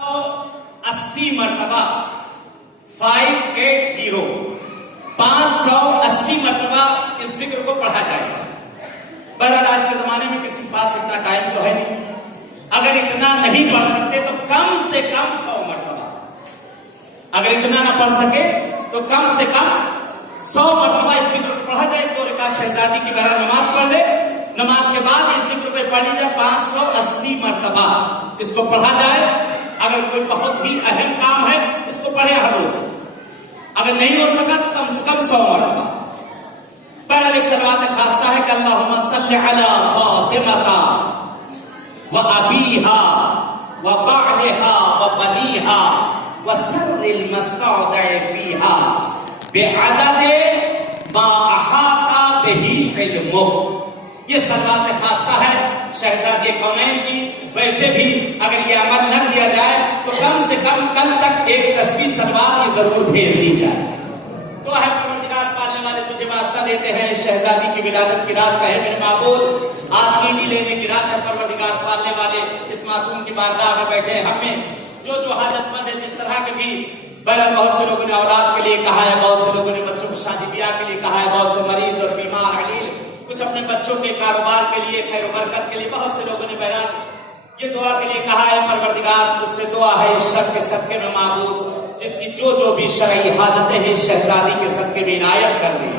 80 मरतबा 580 580 मरतबा इस जिक्र को पढ़ा जाएगा। बहरहाल आज के जमाने में किसी के पास इतना टाइम तो है नहीं, अगर इतना नहीं पढ़ सकते तो कम से कम 100 मरतबा, अगर इतना ना पढ़ सके तो कम से कम 100 मरतबा इस जिक्र को पढ़ा जाए। 2 रकात शहजादी की बहरहाल नमाज पढ़ ले, नमाज के बाद इस जिक्र को पढ़ लीजिए 580 मरतबा इसको पढ़ा जाए। अगर कोई बहुत ही अहम काम है इसको पढ़े हर रोज, अगर नहीं हो सका तो कम से कम 100 मरतबा। बहरहाल एक सलवात खासा है कि अल्लाहुम्मा सल्लि अला फातिमा व अबीहा व बालिहा व बनीहा व सर्रिल मस्तौदअ फीहा बिअददे मा अहाता बिही इल्मुक। ये सलवात खासा है शहजादी कौनैन की। वैसे भी अगर ये अमल न किया जाए तो कम से कम कल तक एक तस्बीह सलवात की जरूर भेज दी जाए। तो है परवरदिगार पालने वाले तुझे वास्ता देते हैं, इस शहजादी की विलादत की रात का है मेरे माबूद, आज ईदी लेने की रात है। परवरदिगार पालने वाले इस मासूम की बारगाह में बैठे हमें जो हाजतमंद है, जिस तरह के भी बहरहाल बहुत से लोगों ने औलाद के लिए कहा है, बहुत से लोगों ने बच्चों को शादी ब्याह के लिए कहा है, बहुत से मरीज और बीमार अलील, कुछ अपने बच्चों के कारोबार के लिए, खैर बरकत के लिए, बहुत से लोगों ने बहरहाल ये दुआ के लिए कहा है। परवरदिगार तुझसे दुआ है इस शब के सदके में माबूद, जिसकी जो भी शरई हाजतें हैं इस शहजादी के सदके में इनायत कर दे।